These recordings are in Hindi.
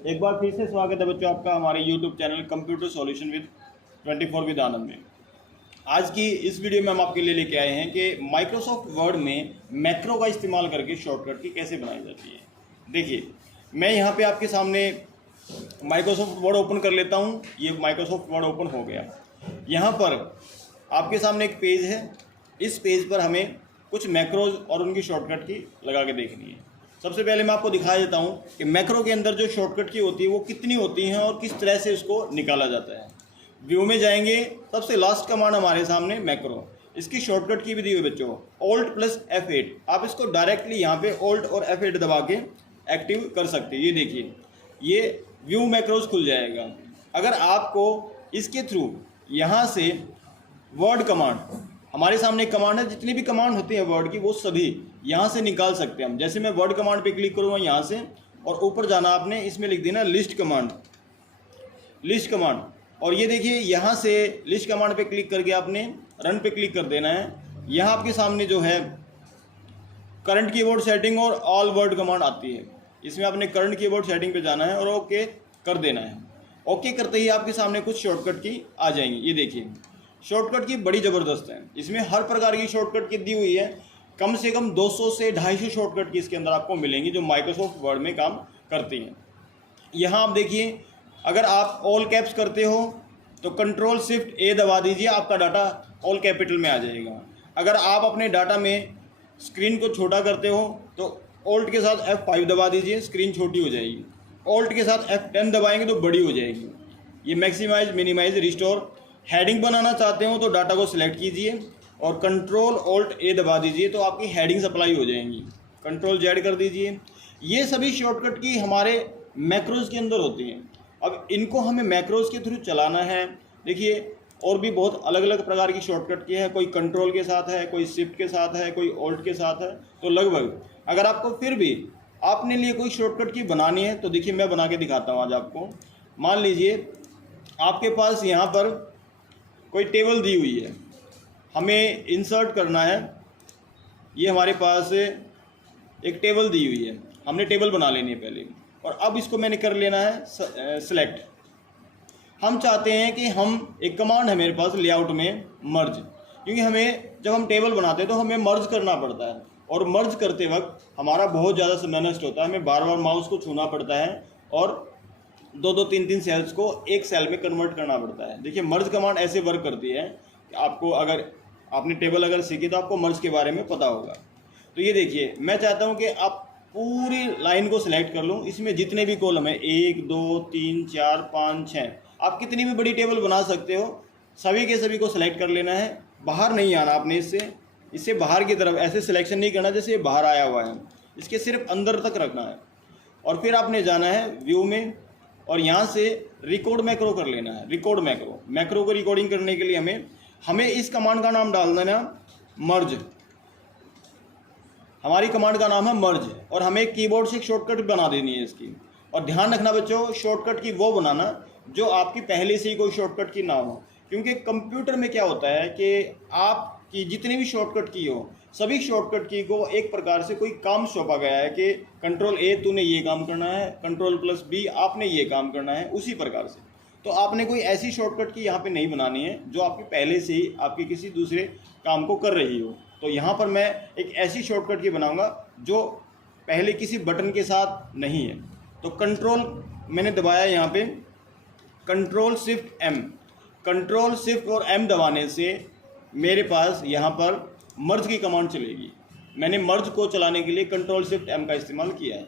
एक बार फिर से स्वागत है बच्चों आपका हमारे YouTube channel computer solution with 24 with Anand में। आज की इस वीडियो में हम आपके लिए लेके आए हैं कि माइक्रोसॉफ्ट वर्ड में मैक्रो का इस्तेमाल करके शॉर्टकट की कैसे बनाई जाती है। देखिए, मैं यहाँ पे आपके सामने माइक्रोसॉफ्ट वर्ड ओपन कर लेता हूँ। ये माइक्रोसॉफ्ट वर्ड ओपन हो गया। यहाँ पर आपके सामने एक पेज है। इस पेज पर हमें कुछ मैक्रोज और उनकी शॉर्टकट की लगा के देखनी है। सबसे पहले मैं आपको दिखा देता हूँ कि मैक्रो के अंदर जो शॉर्टकट की होती है वो कितनी होती हैं और किस तरह से उसको निकाला जाता है। व्यू में जाएंगे, सबसे लास्ट कमांड हमारे सामने मैक्रो। इसकी शॉर्टकट की भी दी हुई बच्चों, Alt + F8। आप इसको डायरेक्टली यहाँ पे Alt और F8 दबा के एक्टिव कर सकते हैं। ये देखिए, ये व्यू मैक्रोज खुल जाएगा। अगर आपको इसके थ्रू यहाँ से वर्ड कमांड, हमारे सामने एक कमांड है, जितनी भी कमांड होती है वर्ड की वो सभी यहाँ से निकाल सकते हैं हम। जैसे मैं वर्ड कमांड पे क्लिक करूँगा यहाँ से, और ऊपर जाना आपने, इसमें लिख देना लिस्ट कमांड। और ये देखिए, यहाँ से लिस्ट कमांड पे क्लिक करके आपने रन पे क्लिक कर देना है। यहाँ आपके सामने जो है करंट कीबोर्ड सेटिंग और ऑल वर्ड कमांड आती है। इसमें आपने करंट कीबोर्ड सेटिंग पे जाना है और ओके कर देना है। ओके करते ही आपके सामने कुछ शॉर्टकट की आ जाएंगी। ये देखिए, शॉर्टकट की बड़ी ज़बरदस्त है। इसमें हर प्रकार की शॉर्टकट की दी हुई है। कम से कम 200 से 250 शॉर्टकट की इसके अंदर आपको मिलेंगी जो माइक्रोसॉफ्ट वर्ड में काम करती हैं। यहाँ आप देखिए, अगर आप ऑल कैप्स करते हो तो Ctrl+Shift+A दबा दीजिए, आपका डाटा ऑल कैपिटल में आ जाएगा। अगर आप अपने डाटा में स्क्रीन को छोटा करते हो तो Alt के साथ F5 दबा दीजिए, स्क्रीन छोटी हो जाएगी। Alt के साथ F10 दबाएंगे तो बड़ी हो जाएगी। ये मैक्सिमाइज, मिनिमाइज, रिस्टोर। हेडिंग बनाना चाहते हो तो डाटा को सिलेक्ट कीजिए और Ctrl+Alt+A दबा दीजिए तो आपकी हेडिंग्स अप्लाई हो जाएंगी। Ctrl+Z कर दीजिए। ये सभी शॉर्टकट की हमारे मैक्रोज के अंदर होती हैं। अब इनको हमें मैक्रोज के थ्रू चलाना है। देखिए, और भी बहुत अलग अलग प्रकार की शॉर्टकट की है। कोई कंट्रोल के साथ है, कोई शिफ्ट के साथ है, कोई ऑल्ट के साथ है। तो लगभग अगर आपको फिर भी आपने लिए कोई शॉर्टकट की बनानी है तो देखिए, मैं बना के दिखाता हूँ आज आपको। मान लीजिए आपके पास यहाँ पर कोई टेबल दी हुई है, हमें इंसर्ट करना है। ये हमारे पास एक टेबल दी हुई है, हमने टेबल बना लेनी है पहले, और अब इसको मैंने कर लेना है सेलेक्ट। हम चाहते हैं कि हम एक कमांड है मेरे पास लेआउट में, मर्ज। क्योंकि हमें जब हम टेबल बनाते हैं तो हमें मर्ज करना पड़ता है, और मर्ज करते वक्त हमारा बहुत ज़्यादा समय नष्ट होता है। हमें बार बार माउस को छूना पड़ता है और 2-2, 3-3 सेल्स को एक सेल में कन्वर्ट करना पड़ता है। देखिए, मर्ज कमांड ऐसे वर्क करती है कि आपको, अगर आपने टेबल अगर सीखी तो आपको मर्ज के बारे में पता होगा। तो ये देखिए, मैं चाहता हूँ कि आप पूरी लाइन को सिलेक्ट कर लूँ। इसमें जितने भी कॉलम है, 1, 2, 3, 4, 5, 6, आप कितनी भी बड़ी टेबल बना सकते हो। सभी के सभी को सिलेक्ट कर लेना है। बाहर नहीं आना आपने इससे बाहर की तरफ ऐसे सिलेक्शन नहीं करना जैसे ये बाहर आया हुआ है। इसके सिर्फ अंदर तक रखना है। और फिर आपने जाना है व्यू में, और यहाँ से रिकॉर्ड मैक्रो कर लेना है। रिकॉर्ड मैक्रो को रिकॉर्डिंग करने के लिए हमें इस कमांड का नाम डाल देना, मर्ज। हमारी कमांड का नाम है मर्ज, और हमें कीबोर्ड से एक शॉर्टकट बना देनी है इसकी। और ध्यान रखना बच्चों, शॉर्टकट की वो बनाना जो आपकी पहले से ही कोई शॉर्टकट की ना हो। क्योंकि कंप्यूटर में क्या होता है कि आपकी जितनी भी शॉर्टकट की हो, सभी शॉर्टकट की को एक प्रकार से कोई काम सौंपा गया है कि Ctrl+A तूने ये काम करना है, Ctrl+B आपने ये काम करना है, उसी प्रकार से। तो आपने कोई ऐसी शॉर्टकट की यहाँ पे नहीं बनानी है जो आपकी पहले से ही आपके किसी दूसरे काम को कर रही हो। तो यहाँ पर मैं एक ऐसी शॉर्टकट की बनाऊंगा जो पहले किसी बटन के साथ नहीं है। तो कंट्रोल मैंने दबाया यहाँ पे, Ctrl+Shift+M। Ctrl+Shift और M दबाने से मेरे पास यहाँ पर मर्ज की कमांड चलेगी। मैंने मर्ज को चलाने के लिए Ctrl+Shift+M का इस्तेमाल किया है।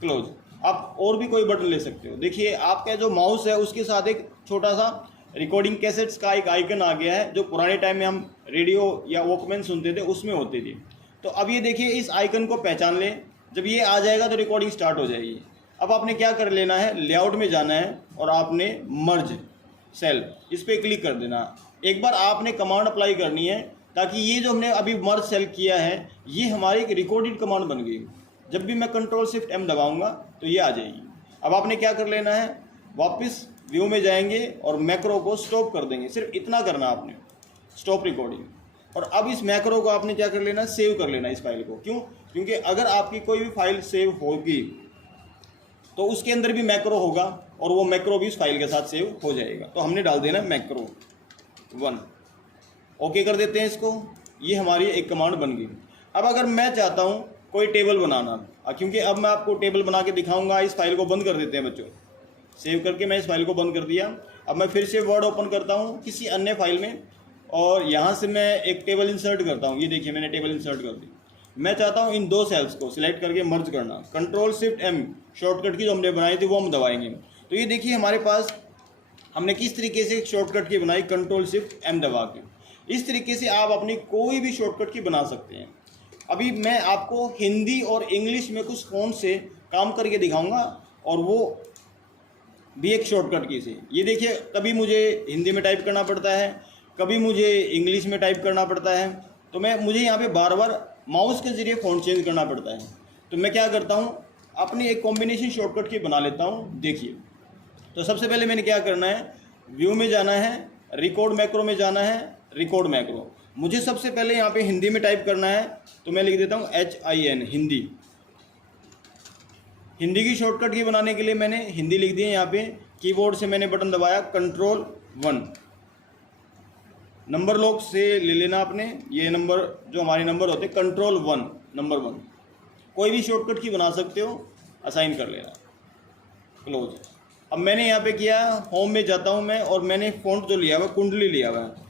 क्लोज। आप और भी कोई बटन ले सकते हो। देखिए, आपका जो माउस है उसके साथ एक छोटा सा रिकॉर्डिंग कैसेट्स का एक आइकन आ गया है, जो पुराने टाइम में हम रेडियो या वॉकमैन सुनते थे उसमें होती थी। तो अब ये देखिए, इस आइकन को पहचान लें। जब ये आ जाएगा तो रिकॉर्डिंग स्टार्ट हो जाएगी। अब आपने क्या कर लेना है, लेआउट में जाना है और आपने मर्ज सेल, इस पर क्लिक कर देना। एक बार आपने कमांड अप्लाई करनी है ताकि ये जो हमने अभी मर्ज सेल किया है ये हमारी एक रिकॉर्डेड कमांड बन गई। जब भी मैं Ctrl+Shift+M दबाऊंगा तो ये आ जाएगी। अब आपने क्या कर लेना है, वापस व्यू में जाएंगे और मैक्रो को स्टॉप कर देंगे। सिर्फ इतना करना आपने, स्टॉप रिकॉर्डिंग। और अब इस मैक्रो को आपने क्या कर लेना, सेव कर लेना इस फाइल को। क्यों? क्योंकि अगर आपकी कोई भी फाइल सेव होगी तो उसके अंदर भी मैक्रो होगा और वो मैक्रो भी उस फाइल के साथ सेव हो जाएगा। तो हमने डाल देना मैक्रो 1, ओके कर देते हैं इसको। ये हमारी एक कमांड बन गई। अब अगर मैं चाहता हूँ कोई टेबल बनाना, क्योंकि अब मैं आपको टेबल बना के दिखाऊंगा। इस फाइल को बंद कर देते हैं बच्चों, सेव करके मैं इस फाइल को बंद कर दिया। अब मैं फिर से वर्ड ओपन करता हूँ किसी अन्य फाइल में और यहाँ से मैं एक टेबल इंसर्ट करता हूँ। ये देखिए मैंने टेबल इंसर्ट कर दी। मैं चाहता हूँ इन 2 सेल्स को सिलेक्ट करके मर्ज करना। कंट्रोल शिफ्ट एम शॉर्टकट की जो हमने बनाई थी वो हम दबाएंगे। तो ये देखिए हमारे पास हमने किस तरीके से शॉर्टकट की बनाई, कंट्रोल शिफ्ट एम दबा के। इस तरीके से आप अपनी कोई भी शॉर्टकट की बना सकते हैं। अभी मैं आपको हिंदी और इंग्लिश में कुछ फ़ोन से काम करके दिखाऊंगा और वो भी एक शॉर्टकट की से। ये देखिए कभी मुझे हिंदी में टाइप करना पड़ता है, कभी मुझे इंग्लिश में टाइप करना पड़ता है। तो मुझे यहाँ पे बार बार माउस के ज़रिए फ़ॉन्ट चेंज करना पड़ता है। तो मैं क्या करता हूँ, अपनी एक कॉम्बिनेशन शॉर्टकट की बना लेता हूँ। देखिए तो सबसे पहले मैंने क्या करना है, व्यू में जाना है, रिकॉर्ड मैक्रो में जाना है, रिकॉर्ड मैक्रो। मुझे सबसे पहले यहाँ पे हिंदी में टाइप करना है तो मैं लिख देता हूँ HIN हिंदी। हिंदी की शॉर्टकट की बनाने के लिए मैंने हिंदी लिख दी है। यहाँ पे कीबोर्ड से मैंने बटन दबाया कंट्रोल 1। नंबर लॉक से ले लेना आपने, ये नंबर जो हमारे नंबर होते हैं कंट्रोल 1 नंबर 1। कोई भी शॉर्टकट की बना सकते हो, असाइन कर लेना, क्लोज। अब मैंने यहाँ पे किया, होम में जाता हूँ मैं और मैंने फ़ॉन्ट जो लिया हुआ कुंडली लिया हुआ है,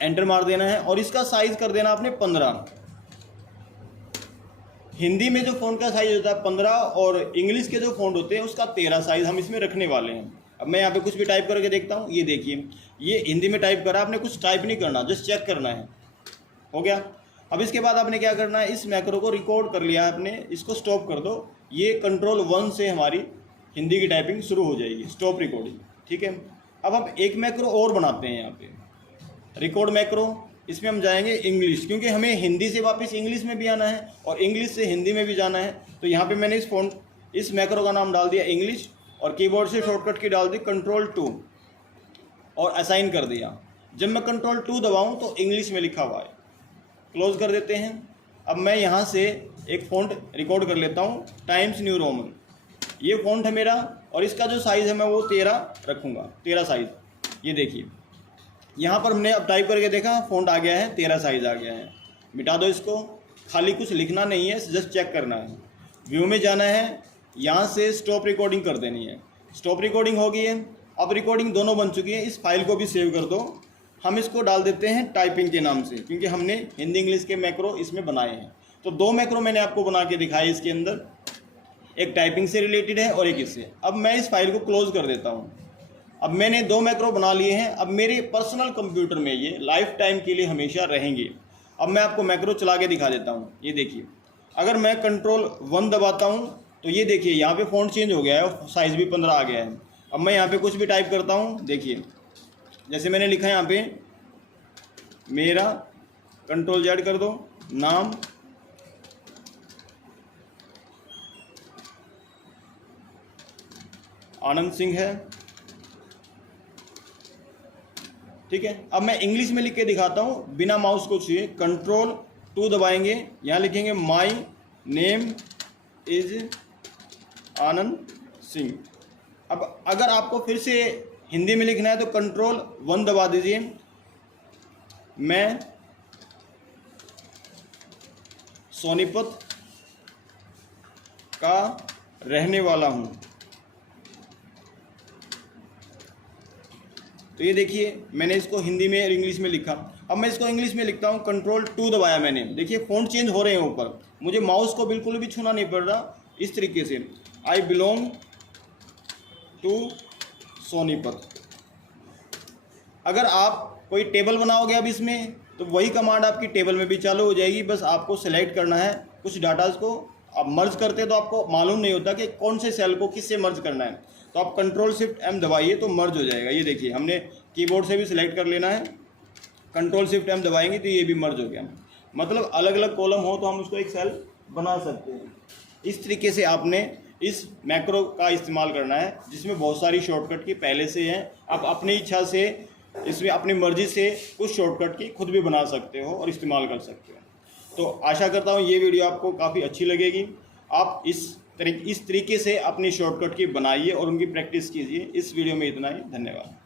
एंटर मार देना है और इसका साइज़ कर देना आपने 15। हिंदी में जो फ़ॉन्ट का साइज़ होता है 15 और इंग्लिश के जो फ़ॉन्ट होते हैं उसका 13 साइज़ हम इसमें रखने वाले हैं। अब मैं यहाँ पे कुछ भी टाइप करके देखता हूँ। ये देखिए ये हिंदी में टाइप करा, आपने कुछ टाइप नहीं करना, जस्ट चेक करना है। हो गया। अब इसके बाद आपने क्या करना है, इस मैक्रो को रिकॉर्ड कर लिया आपने, इसको स्टॉप कर दो। ये कंट्रोल 1 से हमारी हिंदी की टाइपिंग शुरू हो जाएगी, स्टॉप रिकॉर्डिंग। ठीक है। अब हम एक मैक्रो और बनाते हैं यहाँ पे, रिकॉर्ड मैक्रो। इसमें हम जाएंगे इंग्लिश, क्योंकि हमें हिंदी से वापस इंग्लिश में भी आना है और इंग्लिश से हिंदी में भी जाना है। तो यहाँ पे मैंने इस मैक्रो का नाम डाल दिया इंग्लिश और कीबोर्ड से शॉर्टकट की डाल दी कंट्रोल 2 और असाइन कर दिया। जब मैं कंट्रोल 2 दबाऊँ तो इंग्लिश में लिखा हुआ है, क्लोज कर देते हैं। अब मैं यहाँ से एक फ़ॉन्ट रिकॉर्ड कर लेता हूँ, टाइम्स न्यू रोमन। ये फ़ॉन्ट है मेरा और इसका जो साइज़ है मैं वो 13 रखूँगा, 13 साइज़। ये देखिए यहाँ पर हमने अब टाइप करके देखा, फ़ॉन्ट आ गया है, 13 साइज़ आ गया है। मिटा दो इसको, खाली कुछ लिखना नहीं है, जस्ट चेक करना है। व्यू में जाना है, यहाँ से स्टॉप रिकॉर्डिंग कर देनी है। स्टॉप रिकॉर्डिंग हो गई है। अब रिकॉर्डिंग दोनों बन चुकी है। इस फाइल को भी सेव कर दो। हम इसको डाल देते हैं टाइपिंग के नाम से, क्योंकि हमने हिंदी इंग्लिश के मैक्रो इसमें बनाए हैं। तो 2 मैक्रो मैंने आपको बना के दिखाए इसके अंदर, एक टाइपिंग से रिलेटेड है और एक इससे। अब मैं इस फाइल को क्लोज कर देता हूँ। अब मैंने 2 मैक्रो बना लिए हैं। अब मेरे पर्सनल कंप्यूटर में ये लाइफ टाइम के लिए हमेशा रहेंगे। अब मैं आपको मैक्रो चला के दिखा देता हूँ। ये देखिए, अगर मैं कंट्रोल 1 दबाता हूँ तो ये देखिए यहाँ पे फ़ॉन्ट चेंज हो गया है और साइज़ भी 15 आ गया है। अब मैं यहाँ पे कुछ भी टाइप करता हूँ, देखिए जैसे मैंने लिखा है यहाँ पे मेरा, कंट्रोल Z कर दो, नाम, आनंद सिंह है। ठीक है। अब मैं इंग्लिश में लिख के दिखाता हूँ बिना माउस को छुए। कंट्रोल 2 दबाएंगे, यहाँ लिखेंगे my name is Anand Singh. अब अगर आपको फिर से हिंदी में लिखना है तो कंट्रोल 1 दबा दीजिए। मैं सोनीपत का रहने वाला हूँ। तो ये देखिए मैंने इसको हिंदी में और इंग्लिश में लिखा। अब मैं इसको इंग्लिश में लिखता हूँ, कंट्रोल 2 दबाया मैंने। देखिए फ़ॉन्ट चेंज हो रहे हैं ऊपर, मुझे माउस को बिल्कुल भी छूना नहीं पड़ रहा। इस तरीके से आई बिलोंग टू सोनीपत। अगर आप कोई टेबल बनाओगे अब इसमें, तो वही कमांड आपकी टेबल में भी चालू हो जाएगी। बस आपको सेलेक्ट करना है कुछ डाटाज को। आप मर्ज करते हैं तो आपको मालूम नहीं होता कि कौन से सेल को किससे मर्ज करना है, तो आप कंट्रोल शिफ्ट M दबाइए तो मर्ज हो जाएगा। ये देखिए हमने कीबोर्ड से भी सिलेक्ट कर लेना है, कंट्रोल शिफ्ट M दबाएंगे तो ये भी मर्ज हो गया। मतलब अलग अलग कॉलम हो तो हम उसको एक सेल बना सकते हैं। इस तरीके से आपने इस मैक्रो का इस्तेमाल करना है, जिसमें बहुत सारी शॉर्टकट की पहले से हैं। आप अपनी इच्छा से इसमें अपनी मर्जी से कुछ शॉर्टकट की खुद भी बना सकते हो और इस्तेमाल कर सकते हो। तो आशा करता हूँ ये वीडियो आपको काफ़ी अच्छी लगेगी। आप इस इस तरीके से अपनी शॉर्टकट की बनाइए और उनकी प्रैक्टिस कीजिए। इस वीडियो में इतना ही, धन्यवाद।